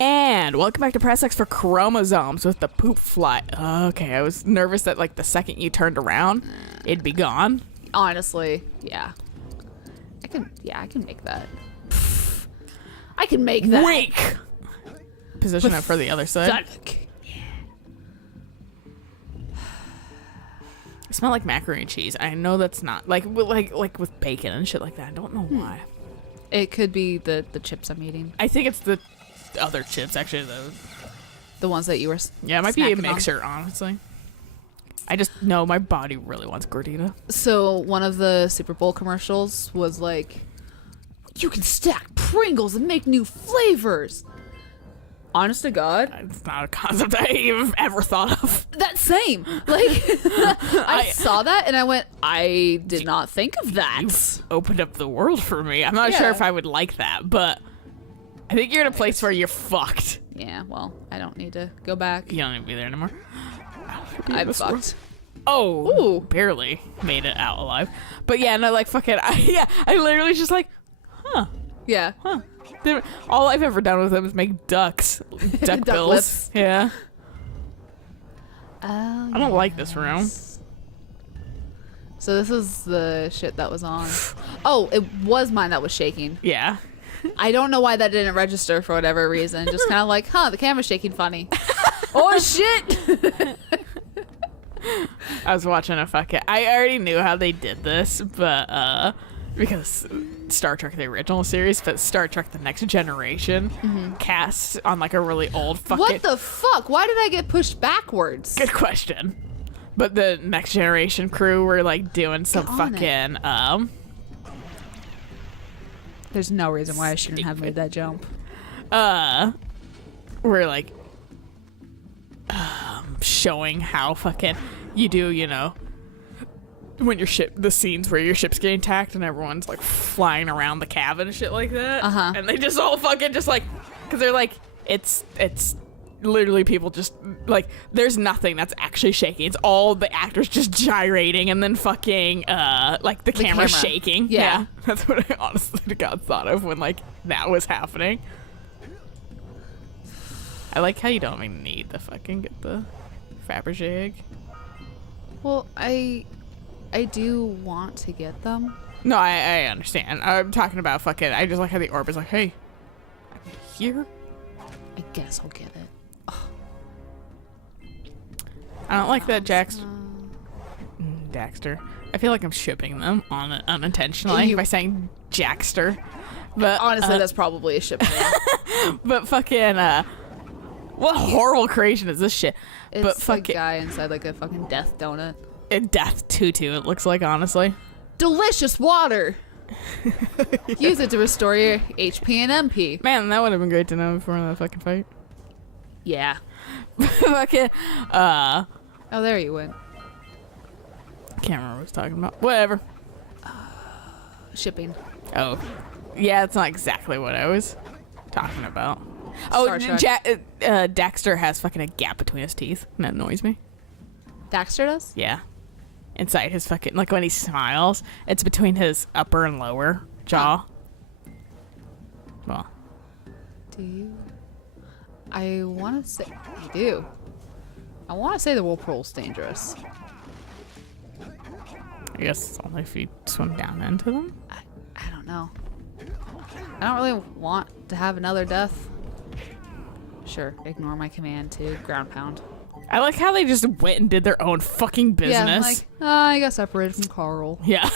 And welcome back to Press X for Chromosomes with the poop fly. Okay, I was nervous that like the second you turned around, it'd be gone. Honestly, yeah. I can make that. I can make that. Wake! Position it for the other side. I smell like macaroni and cheese. I know that's not like with bacon and shit like that. I don't know why. It could be the chips I'm eating. I think it's the other chips actually. The ones that you were Yeah, it might be a mixer, honestly. I just know my body really wants gordita. So one of the Super Bowl commercials was like, you can stack Pringles and make new flavors. Honest to God, It's not a concept I've ever thought of. that same. Like, I saw that and I went, I did not think of that. You've opened up the world for me. I'm not sure if I would like that, but I think you're in a place where you're fucked. Yeah, well, I don't need to go back. You don't need to be there anymore. I'm fucked. Oh, Ooh. barely made it out alive. But yeah, no, like fucking, I literally just like, Yeah. all I've ever done with them is make ducks, duck bills. lips. Yeah, Oh, I don't like this room. So this is the shit that was on. Oh, it was mine that was shaking. Yeah, I don't know why that didn't register for whatever reason. Just kind of like, the camera's shaking funny. Oh, shit! I was watching a fucking. I already knew how they did this, but because Star Trek the original series, but Star Trek the Next Generation cast on like a really old fucking. What the fuck? Why did I get pushed backwards? Good question. But the Next Generation crew were like doing some fucking There's no reason why I shouldn't have made that jump. we're like showing how fucking you do, you know, when your ship, the scenes where your ship's getting attacked and everyone's like flying around the cabin and shit like that. And they just all fucking just like, because they're like, it's literally people just like, there's nothing that's actually shaking. It's all the actors just gyrating and then fucking like the camera shaking. Yeah. That's what I honestly to God thought of when like that was happening. I like how you don't even need the fucking get the Fabergé egg. Well, I do want to get them. No, I understand. I'm talking about fucking. I just like how the orb is like, hey, I'm here. I guess I'll get it. I don't like that Daxter. I feel like I'm shipping them unintentionally by saying Jackster. But Honestly, that's probably a ship. but fucking what horrible creation is this shit? It's but a fucking guy inside like a fucking death donut. a death tutu. It looks like, honestly. Delicious water. Use it to restore your HP and MP. Man, that would have been great to know before that fucking fight. Yeah. Fucking Oh, there you went. can't remember what I was talking about. Whatever. Shipping. Oh, yeah, it's not exactly what I was talking about. Oh, Daxter has fucking a gap between his teeth, and that annoys me. Daxter does? Yeah. Inside his fucking, like when he smiles, it's between his upper and lower jaw. Well. Do you? I want to say... You do. I want to say the whirlpool's dangerous. I guess it's only if you swim down into them. I don't know. I don't really want to have another death. Sure, ignore my command to ground pound. I like how they just went and did their own fucking business. Yeah, like, I got separated from Carl. Yeah.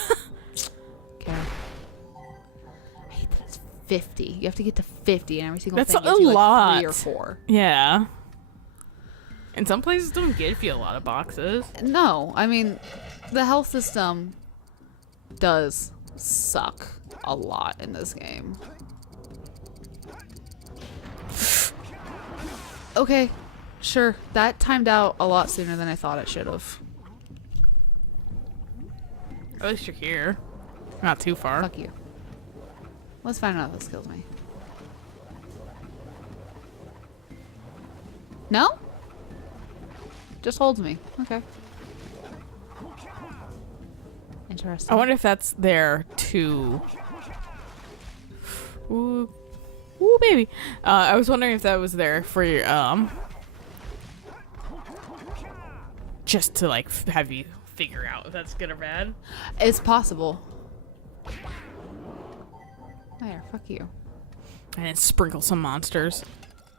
Okay. I hate that it's 50. You have to get to 50 and every single That's thing a gives you, like, lot. 3 or 4. Yeah. And some places don't give you a lot of boxes. No, I mean, the health system does suck a lot in this game. Okay, sure. That timed out a lot sooner than I thought it should have. At least you're here. Not too far. Fuck you. Let's find out if this kills me. No? Just holds me. Okay. Interesting. I wonder if that's there to... Ooh. Ooh, baby. I was wondering if that was there for your, just to, like, have you figure out if that's good or bad. It's possible. There, fuck you. And then sprinkle some monsters.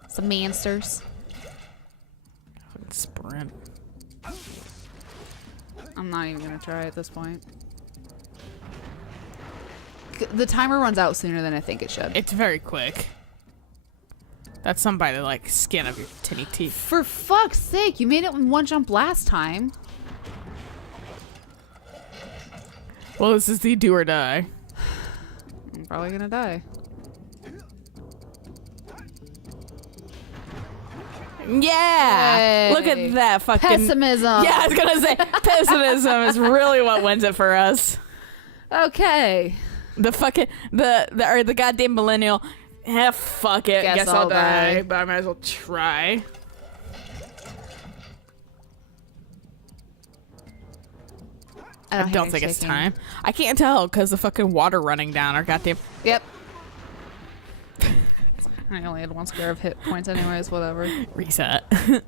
Some monsters. Fucking sprint. I'm not even gonna try at this point. The timer runs out sooner than I think it should. It's very quick. That's somebody like skin of your tinny teeth. For fuck's sake, you made it in one jump last time. Well, this is the do or die. I'm probably gonna die. Yeah! Hey. Look at that fucking... Pessimism. Yeah, I was gonna say, pessimism is really what wins it for us. Okay. The fucking... The goddamn millennial... fuck it. Guess I'll die. But I might as well try. I don't think it's time. I can't tell because the fucking water running down our goddamn... Yep. I only had one square of hit points anyways, whatever. Reset. I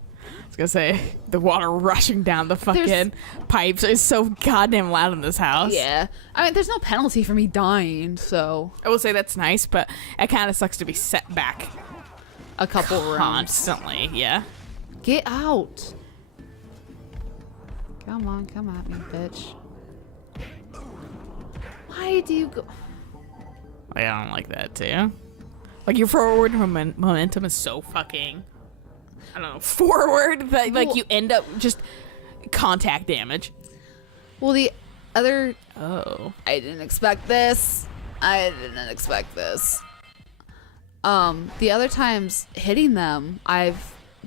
was gonna say, the water rushing down the fucking pipes is so goddamn loud in this house. Yeah. I mean, there's no penalty for me dying, so... I will say that's nice, but it kind of sucks to be set back A couple rooms. constantly, yeah. Get out. Come on, come at me, bitch. Why do you go... I don't like that, too. Like, your forward momentum is so fucking... I don't know, forward that, like, you end up just contact damage. Well, the other... Oh. I didn't expect this. I didn't expect this. The other times hitting them,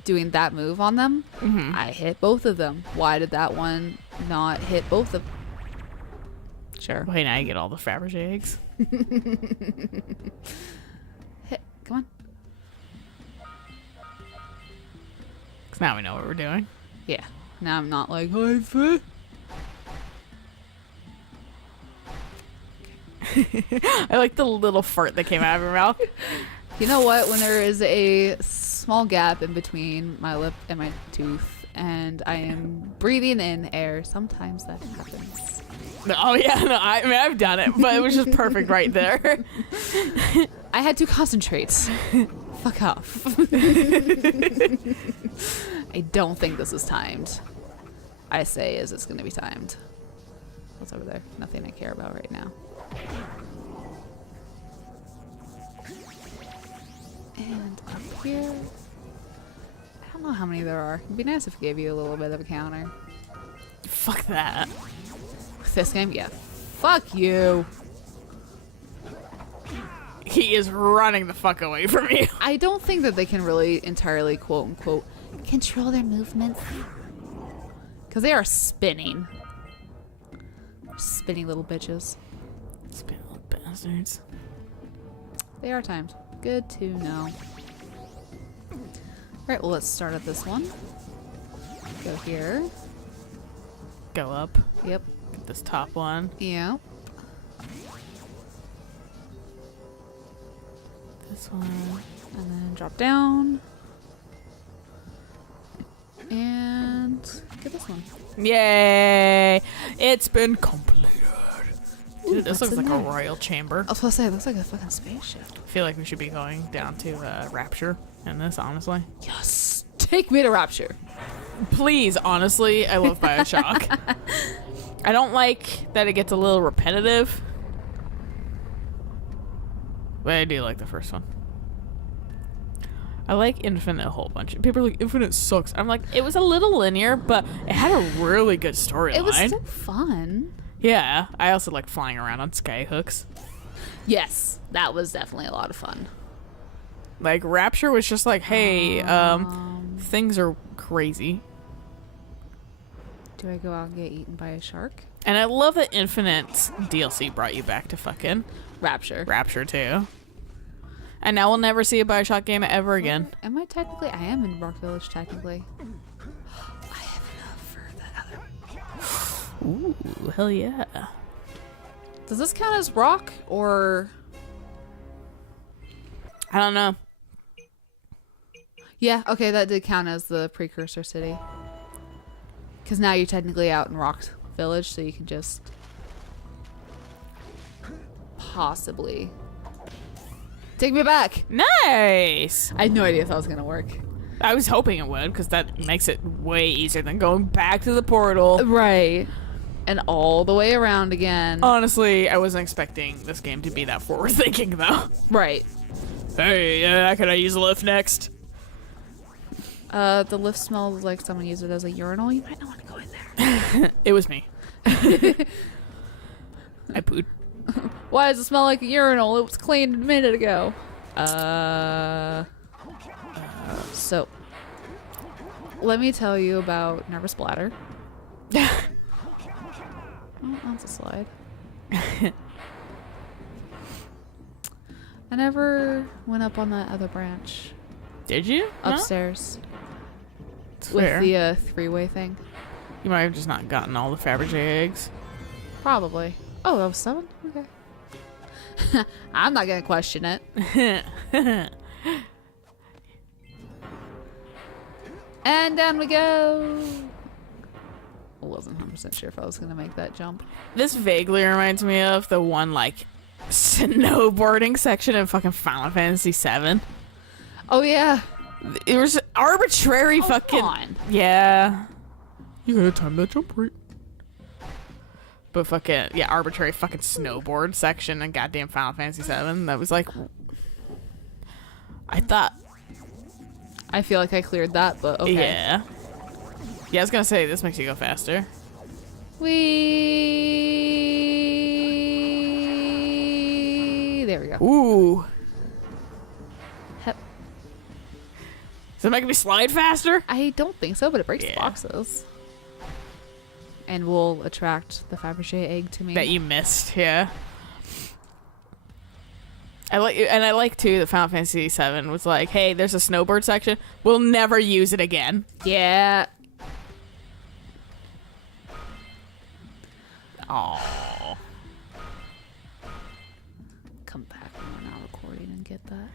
doing that move on them, I hit both of them. Why did that one not hit both of them? Sure. Wait, now you get all the Fabergé eggs. Hit. Come on. Because now we know what we're doing. Yeah. Now I'm not like, hi, fit. I like the little fart that came out of her mouth. You know what? When there is a small gap in between my lip and my tooth, and I am breathing in air, sometimes that happens. Oh, yeah, no, I mean, I've done it, but it was just perfect right there. I had to concentrate. Fuck off. I don't think this is timed. I say is it's going to be timed. What's over there? Nothing I care about right now. And up here. I don't know how many there are. It'd be nice if it gave you a little bit of a counter. Fuck that. This game? Yeah. Fuck you. He is running the fuck away from you. I don't think that they can really entirely quote unquote control their movements. Because they are spinning. Spinning little bitches. Spin little bastards. They are timed. Good to know. Alright, well, let's start at this one. Go here. Go up. Yep. Get this top one. Yep. This one. And then drop down. And get this one. Yay! It's been completed. Dude, this what's looks like in a there? royal chamber. I was supposed to say, it looks like a fucking spaceship. I feel like we should be going down to Rapture in this, honestly. Yes! Take me to Rapture. Please, honestly, I love Bioshock. I don't like that it gets a little repetitive. But I do like the first one. I like Infinite a whole bunch. People are like, Infinite sucks. I'm like, it was a little linear, but it had a really good storyline. It was still fun. Yeah, I also like flying around on skyhooks. Yes, that was definitely a lot of fun. Like, Rapture was just like, hey, things are crazy. Do I go out and get eaten by a shark? And I love that Infinite DLC brought you back to fucking Rapture too. And now we'll never see a Bioshock game ever again. Am I technically? I am in Rock Village technically. I have enough for that other. Ooh, hell yeah. Does this count as rock or? I don't know. Yeah, okay, that did count as the precursor city. Because now you're technically out in Rock Village, so you can just possibly take me back. Nice. I had no idea if that was gonna work. I was hoping it would, because that makes it way easier than going back to the portal. Right. And all the way around again. Honestly, I wasn't expecting this game to be that forward thinking, though. Right. Hey, can I use a lift next? The lift smells like someone used it as a urinal. You might not want to go in there. It was me. I pooed. Why does it smell like a urinal? It was cleaned a minute ago. So, let me tell you about Nervous Bladder. Oh, that's a slide. I never went up on that other branch. Did you? Upstairs. It's With fair. the three-way thing. You might have just not gotten all the Fabergé eggs. Probably. Oh, that was 7? Okay. I'm not gonna question it. And down we go. I wasn't 100% sure if I was gonna make that jump. This vaguely reminds me of the one, like, snowboarding section in fucking Final Fantasy VII. Oh yeah. It was arbitrary fucking... on. Yeah. You gotta time that jump right. But fucking, yeah, arbitrary fucking snowboard section in goddamn Final Fantasy VII. That was like... I thought... I feel like I cleared that, but okay. Yeah. Yeah, I was gonna say, this makes you go faster. There we go. Ooh. Hep. Does it make me slide faster? I don't think so, but it breaks Yeah. the boxes. And will attract the Fabergé egg to me. That you missed, yeah. I like too that Final Fantasy VII was like, hey, there's a snowboard section. We'll never use it again. Yeah. Oh. Come back when we're not recording and get that.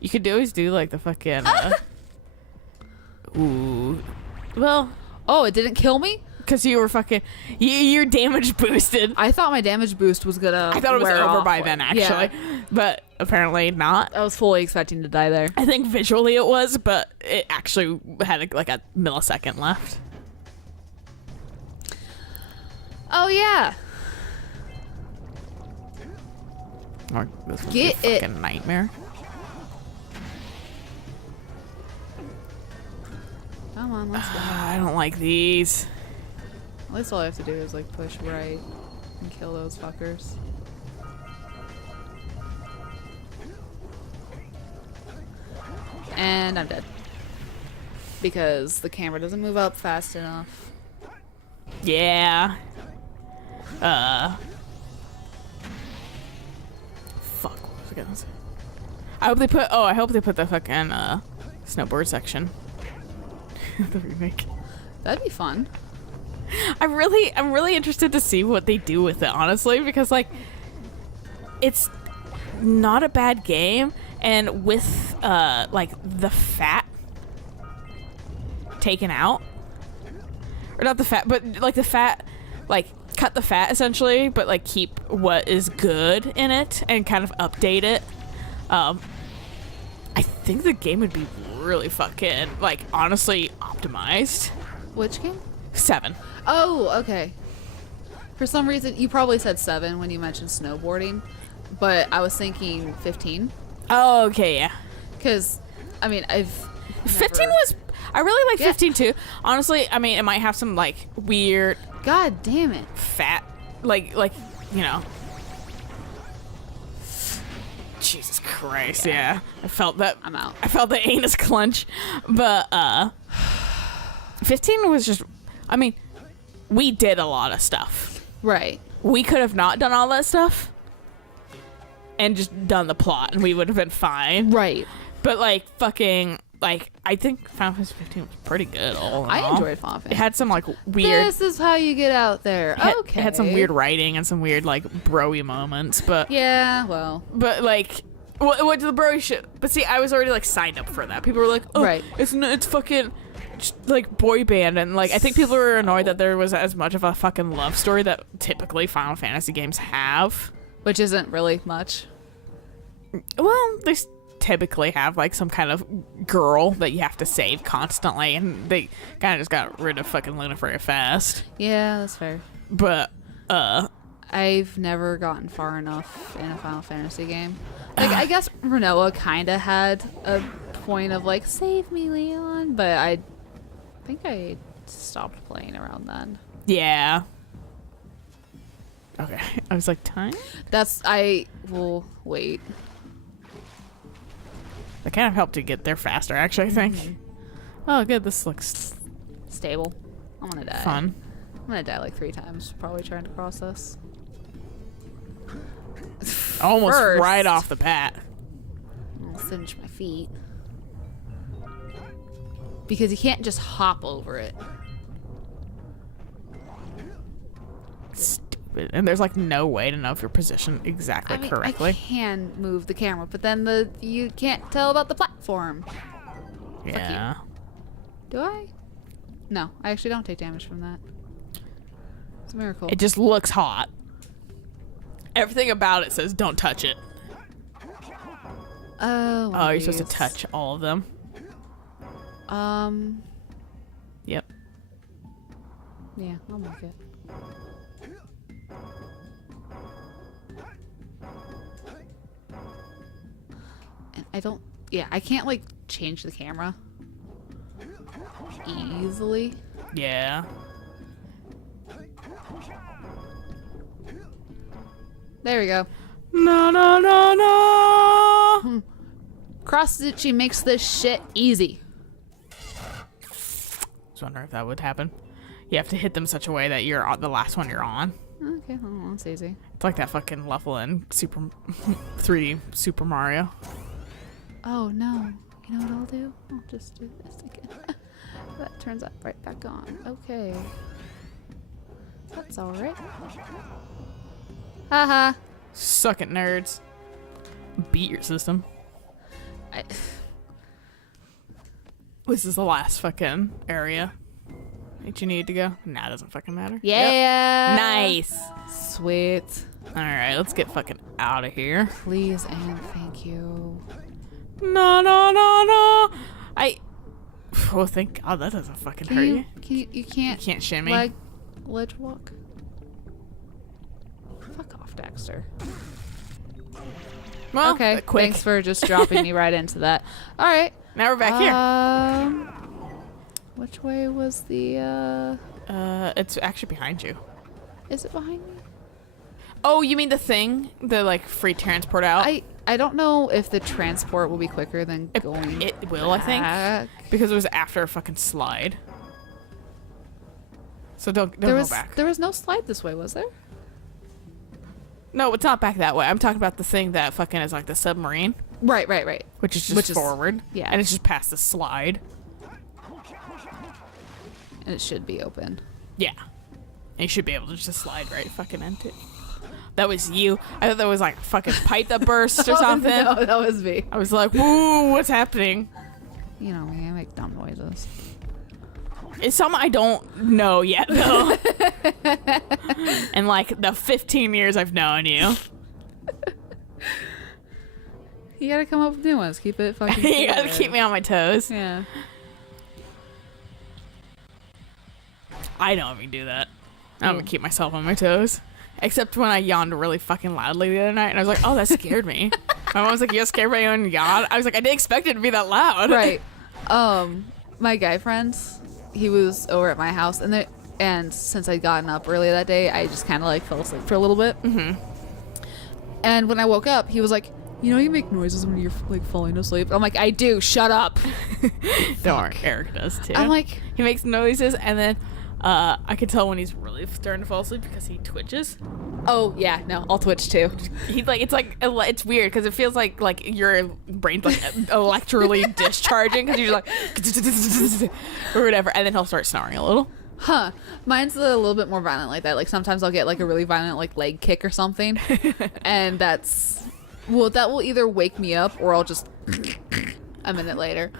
You could always do like the fucking. Ooh. Well, Oh, it didn't kill me? because you were fucking. You're damage boosted. I thought my damage boost was gonna. I thought it was wear over off by like- then, actually. Yeah. But apparently not. I was fully expecting to die there. I think visually it was, but it actually had like a millisecond left. Oh yeah. Or this would Get be a it. fucking nightmare. Come on, let's go. I don't like these. At least all I have to do is like push right and kill those fuckers. And I'm dead. Because the camera doesn't move up fast enough. Yeah. Fuck, what was I gonna say? I hope they put the fucking snowboard section. The remake. That'd be fun. I'm really interested to see what they do with it, honestly, because like it's not a bad game, and with like the fat taken out, or not the fat, but like the fat, like cut the fat essentially, but like keep what is good in it and kind of update it. I think the game would be really fucking like honestly optimized. Which game? 7. Oh, okay. For some reason, you probably said 7 when you mentioned snowboarding, but I was thinking 15. Oh, okay, yeah. Because, I mean, I've 15 was I really like 15 too. Honestly, I mean, it might have some like weird God damn it. fat like you know. Jesus Christ, yeah. I felt that. I'm out. I felt the anus clench. But 15 was just, I mean, we did a lot of stuff. Right. We could have not done all that stuff and just done the plot and we would have been fine. Right. But like fucking like I think Final Fantasy 15 was pretty good all in I all. enjoyed Final Fantasy. It had some like weird This is how you get out there. it Okay. had some weird writing and some weird like bro-y moments, but Yeah, well. like What the bro shit? But see, I was already like signed up for that. People were like, "Oh, right. it's fucking like boy band," and like I think people were annoyed that there was as much of a fucking love story that typically Final Fantasy games have, which isn't really much. Well, they typically have like some kind of girl that you have to save constantly, and they kind of just got rid of fucking Luna very fast. Yeah, that's fair. But I've never gotten far enough in a Final Fantasy game. Like, I guess Renoa kind of had a point of, like, save me, Leon, but I think I stopped playing around then. Yeah. Okay. I was like, time? I will wait. That kind of helped to get there faster, actually, I think. Mm-hmm. Oh, good. This looks stable. I'm gonna die. Fun. I'm gonna die like 3 times, probably trying to cross this. Almost right off the bat. I'll cinch my feet. Because you can't just hop over it. Stupid. And there's like no way to know if you're positioned exactly correctly. I can move the camera, but then you can't tell about the platform. Yeah. Do I? No, I actually don't take damage from that. It's a miracle. It just looks hot. Everything about it says don't touch it. Oh, you're supposed to touch all of them. Yep. Yeah, I'll make it. And I can't like change the camera easily. Yeah. There we go. No. Cross-stitching makes this shit easy. I was wondering if that would happen. You have to hit them such a way that you're the last one you're on. Okay, well, that's easy. It's like that fucking level in 3D Super Mario. Oh no. You know what I'll do? I'll just do this again. That turns that right back on. Okay. That's alright. Haha. Suck it, nerds. Beat your system. This is the last fucking area that you need to go. Nah, it doesn't fucking matter. Yeah. Yep. Nice. Sweet. Alright, let's get fucking out of here. Please and thank you. No. Oh, thank God that doesn't fucking hurt you. You can't. You can't shimmy. Ledge walk. Fuck off, Daxter. Well, okay, quick. Thanks for just dropping me right into that. All right. Now we're back here. Which way was the? It's actually behind you. Is it behind me? Oh, you mean the thing? The like free transport out? I don't know if the transport will be quicker than going. It will, back. I think, because it was after a fucking slide. So don't go back. There was no slide this way, was there? No, it's not back that way. I'm talking about the thing that fucking is like the submarine. Right. Which is just forward. Yeah. And it's just past the slide. And it should be open. Yeah. And you should be able to just slide right fucking into it. That was you. I thought that was like fucking pipe that burst or something. No, that was me. I was like, woo, what's happening? You know me, I make dumb noises. It's something I don't know yet, though. And like the 15 years I've known you. You gotta come up with new ones. Keep it fucking You gotta keep me on my toes. Yeah. I don't even do that. I'm gonna keep myself on my toes. Except when I yawned really fucking loudly the other night, and I was like, oh, that scared me. My mom was like, you scared my own yawn? I was like, I didn't expect it to be that loud. Right. My guy friend, he was over at my house, and since I'd gotten up early that day, I just kind of like fell asleep for a little bit. Mm-hmm. And when I woke up, he was like, you know, you make noises when you're like falling asleep. I'm like, I do. Shut up. Don't worry, Eric does too. I'm like, he makes noises, and then I could tell when he's really starting to fall asleep because he twitches. Oh yeah, no, I'll twitch too. He's like, it's weird because it feels like your brain's like electrically discharging because you're like or whatever, and then he'll start snoring a little. Huh. Mine's a little bit more violent like that. Like sometimes I'll get like a really violent like leg kick or something, and that's Well, that will either wake me up or I'll just a minute later.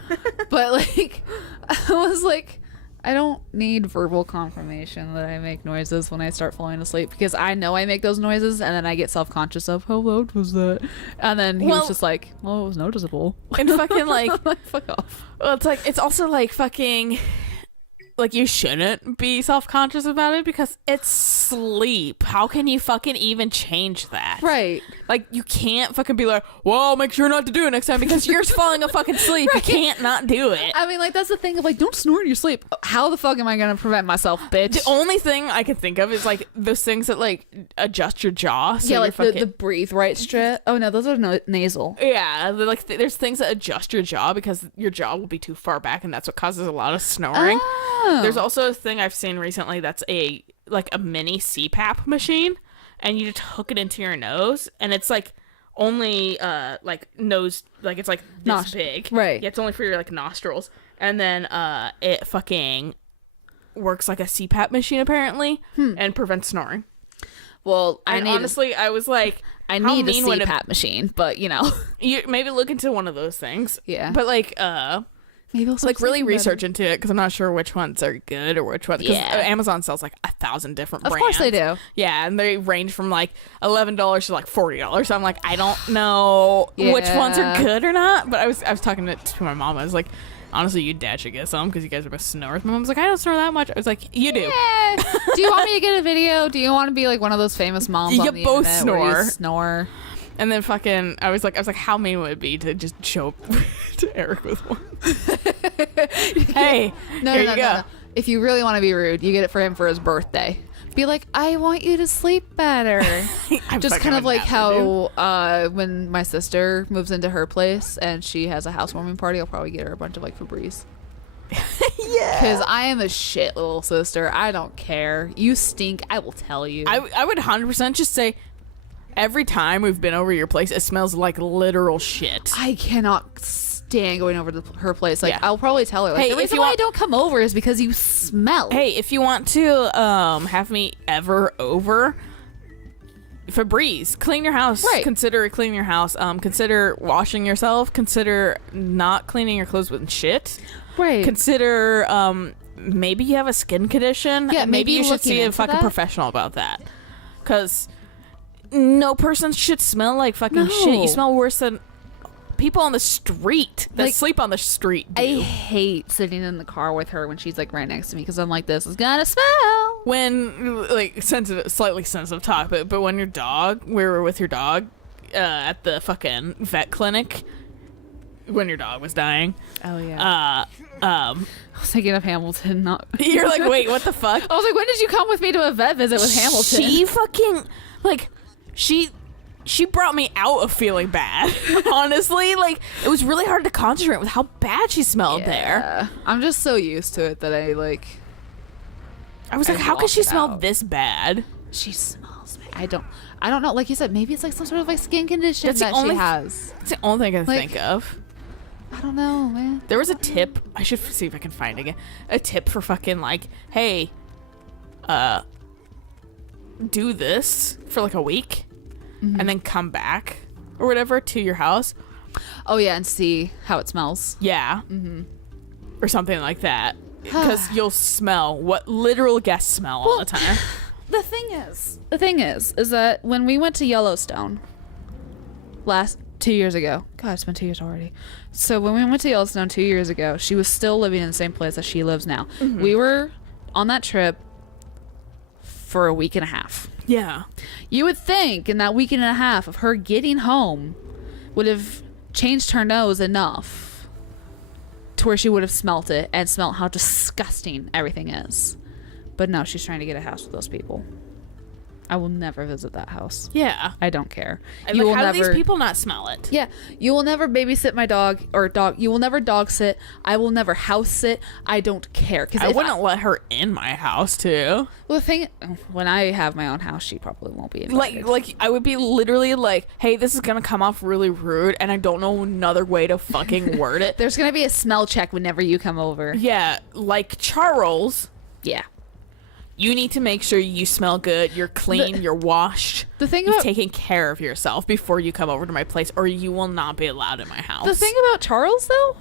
But like, I was like, I don't need verbal confirmation that I make noises when I start falling asleep, because I know I make those noises and then I get self-conscious of how loud was that, and then he was just like, well, it was noticeable. And fucking like, fuck off. Well, it's also like fucking, like, you shouldn't be self-conscious about it because it's sleep. How can you fucking even change that? Right. Like, you can't fucking be like, well, make sure not to do it next time because you're falling fucking asleep. Right. You can't not do it. I mean, like, that's the thing of, like, don't snore in your sleep. How the fuck am I gonna prevent myself, bitch? The only thing I can think of is, like, those things that, like, adjust your jaw. So yeah, like, fucking... the breathe right strip. Oh, no, those are nasal. Yeah, like, there's things that adjust your jaw because your jaw will be too far back, and that's what causes a lot of snoring. Oh. There's also a thing I've seen recently that's a mini CPAP machine, and you just hook it into your nose, and it's like only like nose, like it's like this big, right? Yeah, it's only for your like nostrils, and then it fucking works like a CPAP machine apparently, and prevents snoring. Well, I was like, I need a CPAP machine, but you know, you maybe look into one of those things. Yeah, but like maybe I'll like really research into it because I'm not sure which ones are good or which ones. Because Amazon sells like 1,000 different brands. Of course they do. Yeah, and they range from like $11 to like $40. So I'm like, I don't know which ones are good or not. But I was talking to my mom. I was like, honestly, you dad should get some because you guys are both snores. My mom's like, I don't snore that much. I was like, you do. Yeah. Do you want me to get a video? Do you want to be like one of those famous moms on the both internet snore. where you snore? And then fucking, I was like, how mean would it be to just show up to Eric with one? Hey, here you go. No. If you really want to be rude, you get it for him for his birthday. Be like, I want you to sleep better. Just kind of like how when my sister moves into her place and she has a housewarming party, I'll probably get her a bunch of like Febreze. Yeah. Because I am a shit little sister. I don't care. You stink. I will tell you. I would 100% just say, every time we've been over your place, it smells like literal shit. I cannot stand going over to her place. Like, I'll probably tell her, like, hey, the reason why I don't come over is because you smell. Hey, if you want to have me ever over, Febreze, clean your house. Right. Consider cleaning your house. Consider washing yourself. Consider not cleaning your clothes with shit. Right. Consider maybe you have a skin condition. Yeah, maybe you should see a fucking professional about that. Because no person should smell like fucking shit. You smell worse than people on the street that sleep on the street do. I hate sitting in the car with her when she's like right next to me because I'm like, this is gonna smell. When like slightly sensitive talk, but when we were with your dog at the fucking vet clinic when your dog was dying. Oh yeah. I was thinking of Hamilton. Not. You're like, wait, what the fuck? I was like, when did you come with me to a vet visit with Hamilton? She fucking like. She brought me out of feeling bad. Honestly, like, it was really hard to concentrate with how bad she smelled there. I'm just so used to it that I was like, how could she smell this bad? She smells bad. I don't know. Like you said, maybe it's like some sort of like skin condition that she has. That's the only thing I can think of. I don't know, man. There was a tip. I should see if I can find it again. A tip for fucking like, hey, do this for like a week and then come back or whatever to your house. Oh yeah, and see how it smells. Yeah. Or something like that. Because you'll smell what literal guests smell all the time. The thing is that when we went to Yellowstone 2 years ago. God, it's been 2 years already. So when we went to Yellowstone 2 years ago, she was still living in the same place that she lives now. We were on that trip for a week and a half. Yeah. You would think in that week and a half of her getting home would have changed her nose enough to where she would have smelt it and smelt how disgusting everything is. But no, she's trying to get a house with those people. I will never visit that house. Yeah. I don't care. And like, how do these people not smell it? Yeah. You will never babysit my dog you will never dog sit. I will never house sit. I don't care. I wouldn't let her in my house too. Well, the thing, when I have my own house, she probably won't be invited. Like I would be literally like, hey, this is going to come off really rude and I don't know another way to fucking word it. There's going to be a smell check whenever you come over. Yeah. Like Charles. Yeah. you need to make sure you smell good, you're clean, you're washed. The thing you've about taken care of yourself before you come over to my place, or you will not be allowed in my house. the thing about Charles, though,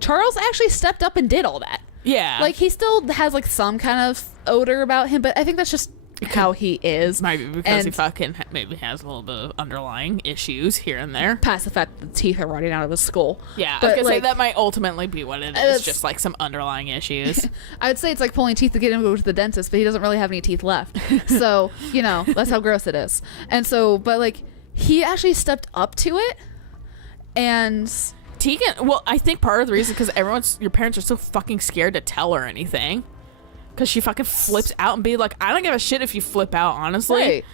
Charles actually stepped up and did all that. Yeah. Like, he still has, like, some kind of odor about him, but I think that's just how he is. Might be because he fucking maybe has a little bit of underlying issues here and there. Past the fact that the teeth are rotting out of his skull. Yeah, but I was gonna say like, that might ultimately be what it is, just like some underlying issues. I would say it's like pulling teeth to get him to go to the dentist, but he doesn't really have any teeth left. So, you know, that's how gross it is. And so, but like, he actually stepped up to it, and Tegan, well, I think part of the reason because your parents are so fucking scared to tell her anything. Because she fucking flips out and be like, I don't give a shit if you flip out, honestly. Right.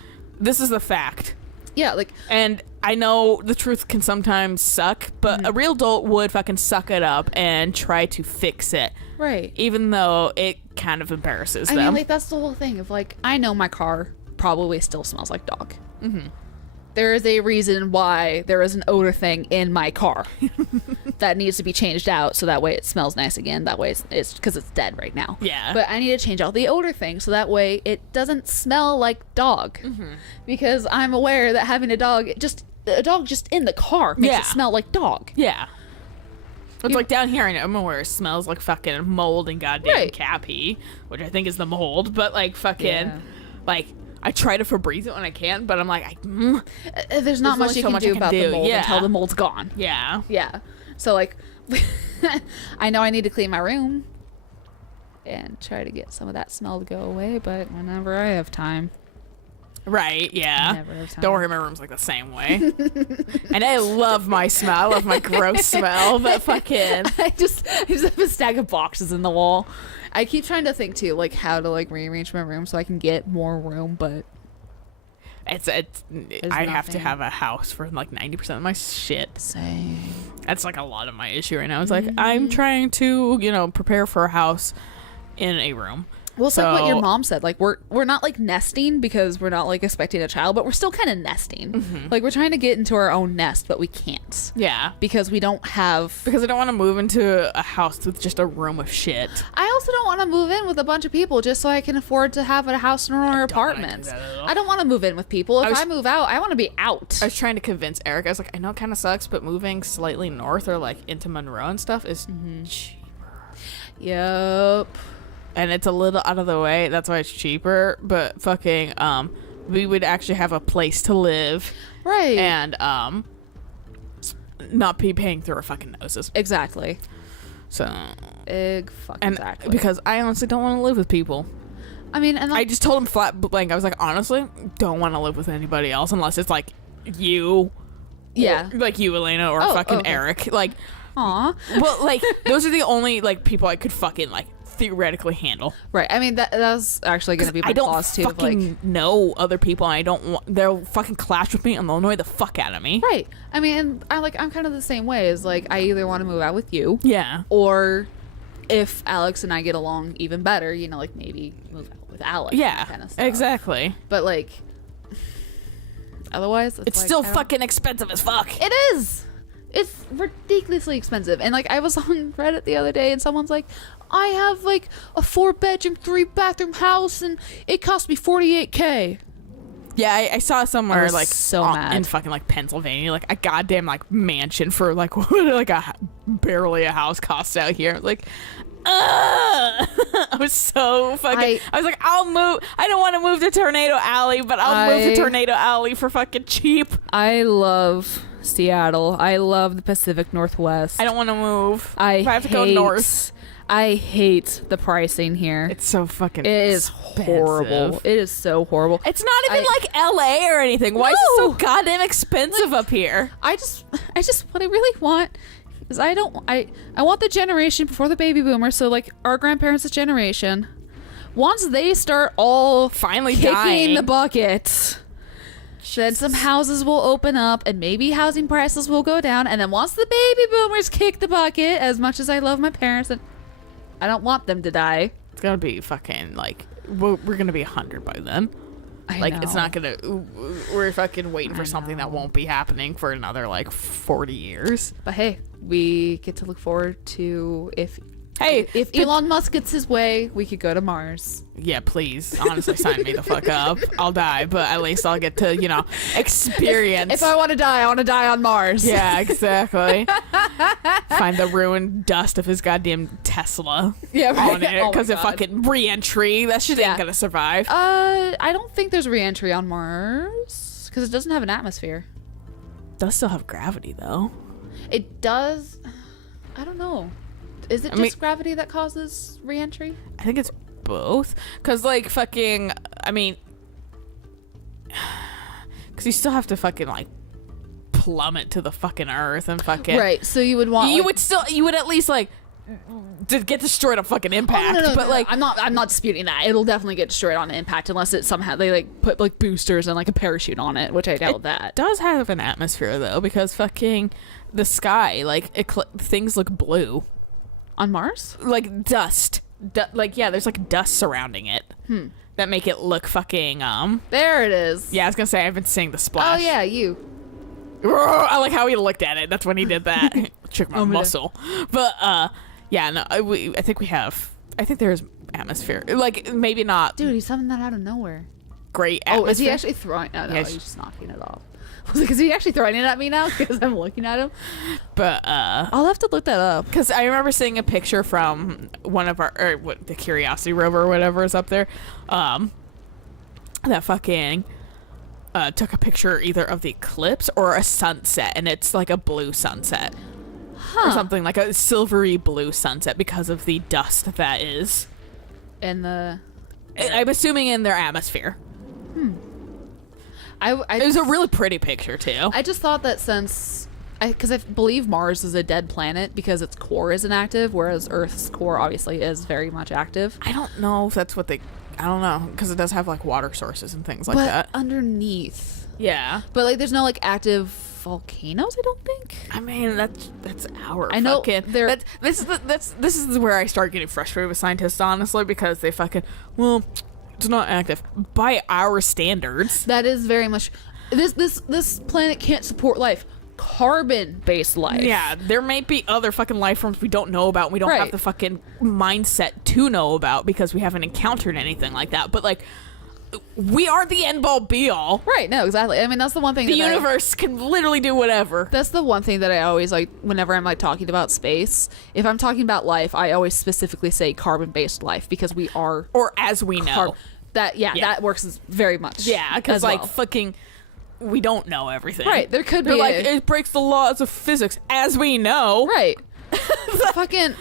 This is the fact. Yeah, like... And I know the truth can sometimes suck, but a real adult would fucking suck it up and try to fix it. Right. Even though it kind of embarrasses them. I mean, like, that's the whole thing of, like, I know my car probably still smells like dog. Mm-hmm. There is a reason why there is an odor thing in my car that needs to be changed out so that way it smells nice again. That way it's because it's dead right now. Yeah. But I need to change out the odor thing so that way it doesn't smell like dog. Mm-hmm. Because I'm aware that having a dog just in the car makes it smell like dog. Yeah. It's like down here, I'm aware it smells like fucking mold and goddamn cat pee, which I think is the mold, but like fucking, like, I try to Febreze it when I can, but I'm like, there's not much you can do about the mold until the mold's gone. Yeah. Yeah. So, like, I know I need to clean my room and try to get some of that smell to go away, but whenever I have time. Right, yeah. Never have time. Don't worry, my room's like the same way. And I love my smell. I love my gross smell, but fucking... I just have a stack of boxes in the wall. I keep trying to think, too, like, how to, like, rearrange my room so I can get more room, but... I have to have a house for, like, 90% of my shit. Same. That's, like, a lot of my issue right now. It's like, I'm trying to, prepare for a house in a room. Well, it's like what your mom said. Like, we're not, like, nesting because we're not, like, expecting a child, but we're still kind of nesting. Mm-hmm. Like, we're trying to get into our own nest, but we can't. Yeah. Because we don't have... Because I don't want to move into a house with just a room of shit. I also don't want to move in with a bunch of people just so I can afford to have a house or apartments. I don't want to move in with people. If I move out, I want to be out. I was trying to convince Eric. I was like, I know it kind of sucks, but moving slightly north or, like, into Monroe and stuff is cheaper. Yep. And it's a little out of the way. That's why it's cheaper. But fucking, we would actually have a place to live. Right. And, not be paying through our fucking noses. Exactly. So. Exactly. Because I honestly don't want to live with people. I mean, and I just told him flat blank. I was like, honestly, don't want to live with anybody else unless it's like you. Yeah. Or, like you, Elena, or fucking Eric. Like. Aw. Well, like, those are the only, like, people I could fucking, like, theoretically handle. Right. I mean, that's actually going to be my clause too. I don't fucking know other people, and I don't want... They'll fucking clash with me, and they'll annoy the fuck out of me. Right. I mean, I'm kind of the same way. Is like, I either want to move out with you. Yeah. Or if Alex and I get along even better, like, maybe move out with Alex. Yeah. Kind of stuff. Exactly. But, like, otherwise... It's like, still fucking expensive as fuck. It is! It's ridiculously expensive. And, like, I was on Reddit the other day, and someone's like, I have, like, a 4-bedroom, 3-bathroom house, and it cost me $48K. Yeah, I saw somewhere, like, so mad. In fucking, like, Pennsylvania, like, a goddamn, like, mansion for, like, what, like, barely a house costs out here. Like, I was so fucking... I was like, I'll move... I don't want to move to Tornado Alley, but I'll move to Tornado Alley for fucking cheap. I love... Seattle. I love the Pacific Northwest. I don't want to move. If I have to go north. I hate the pricing here. It's so fucking It is horrible. It is so horrible. It's not even like LA or anything. Why is it so goddamn expensive up here? I just what I really want is I want the generation before the baby boomers, so like our grandparents' generation. Once they start all finally kicking dying the bucket, then some houses will open up and maybe housing prices will go down, and then once the baby boomers kick the bucket, as much as I love my parents and I don't want them to die, it's gonna be fucking like we're gonna be 100 by then. I know. It's not gonna... We're fucking waiting for something that won't be happening for another, like, 40 years. But hey, we get to look forward to if Hey, if Elon Musk gets his way, we could go to Mars. Yeah, please. Honestly, sign me the fuck up. I'll die, but at least I'll get to, experience. If I want to die on Mars. Yeah, exactly. Find the ruined dust of his goddamn Tesla. Yeah, right. On it, because of fucking re-entry. That shit ain't gonna survive. I don't think there's re-entry on Mars because it doesn't have an atmosphere. Does still have gravity though. It does. I don't know. Is it just gravity that causes re-entry? I think it's both. Because, because you still have to fucking, plummet to the fucking earth and fucking... Right, so you would want... You would at least, to get destroyed on fucking impact. No, I'm not disputing that. It'll definitely get destroyed on impact unless it somehow... They, put, boosters and, a parachute on it, which I doubt that. It does have an atmosphere, though, because fucking the sky, things look blue. On Mars? Like dust. There's dust surrounding it. That make it look fucking, There it is. Yeah, I was gonna say, I've been seeing the splash. Oh, yeah, you. I like how he looked at it. That's when he did that. Check my muscle. But, I think there's atmosphere. Maybe not. Dude, he's summoned that out of nowhere. Great atmosphere. Oh, is he actually throwing... No, he's just knocking it off. I was like, is he actually throwing it at me now? Because I'm looking at him. But, I'll have to look that up. Because I remember seeing a picture from one of the Curiosity rover or whatever is up there. That fucking took a picture either of the eclipse or a sunset. And it's a blue sunset. Or something like a silvery blue sunset because of the dust that is. And I'm assuming in their atmosphere. It was a really pretty picture too. I just thought that because I believe Mars is a dead planet because its core isn't active, whereas Earth's core obviously is very much active. I don't know if that's what I don't know, because it does have water sources and things like that. Underneath. Yeah. But there's no active volcanoes, I don't think. I mean, that's our I know fucking... This is where I start getting frustrated with scientists, honestly, because they fucking... Well... It's not active by our standards. That is very much this planet can't support life. Carbon-based life. Yeah, there may be other fucking life forms we don't know about. We don't have the fucking mindset to know about because we haven't encountered anything like that. But we are the end all be all. Right, no, exactly. I mean, that's the one thing the universe can literally do whatever. That's the one thing that I always whenever I'm talking about space. If I'm talking about life, I always specifically say carbon-based life because we are, or as we know. That works very much. Yeah, because fucking we don't know everything. Right, there could be it breaks the laws of physics as we know. Right. Fucking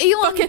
Elon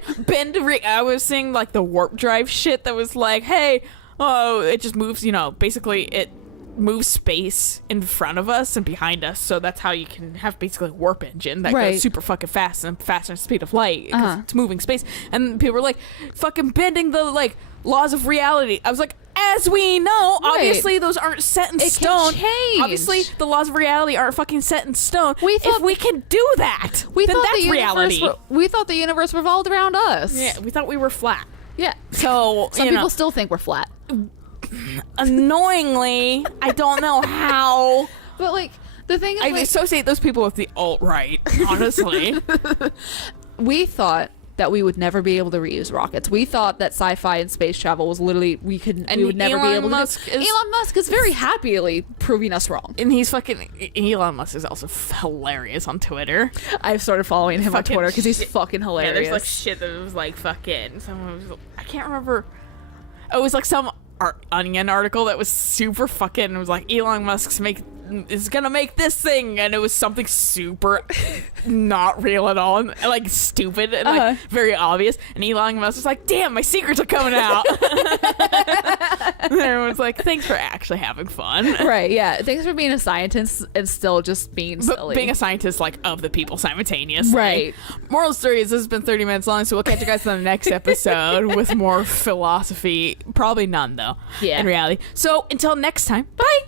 I was seeing the warp drive shit that was hey, it just moves, basically it moves space in front of us and behind us, so that's how you can have basically a warp engine that goes super fucking fast and faster than the speed of light because it's moving space. And people were fucking bending the laws of reality. I was as we know, obviously those aren't set in stone. Can change. Obviously the laws of reality aren't fucking set in stone. If we can do that, then that's reality. We thought the universe revolved around us. Yeah, we thought we were flat. Yeah. So some people still think we're flat. Annoyingly, I don't know how. But the thing is, I associate those people with the alt-right, honestly. We thought that we would never be able to reuse rockets. We thought that sci-fi and space travel was literally we would never be able to Elon Musk is very happily proving us wrong. And Elon Musk is also hilarious on Twitter. I've started following him on Twitter because he's fucking hilarious. Yeah, there's shit that was fucking someone was, I can't remember. It was some Onion article that was super fucking, it was Elon Musk's is gonna make this thing, and it was something super not real at all and stupid and very obvious, and Elon Musk was damn, my secrets are coming out. And everyone's thanks for actually having fun. Right, yeah, thanks for being a scientist and still just being silly. Being a scientist of the people simultaneously. Right. Moral story is this has been 30 minutes long, so we'll catch you guys in the next episode with more philosophy. Probably none though, in reality. So until next time, bye.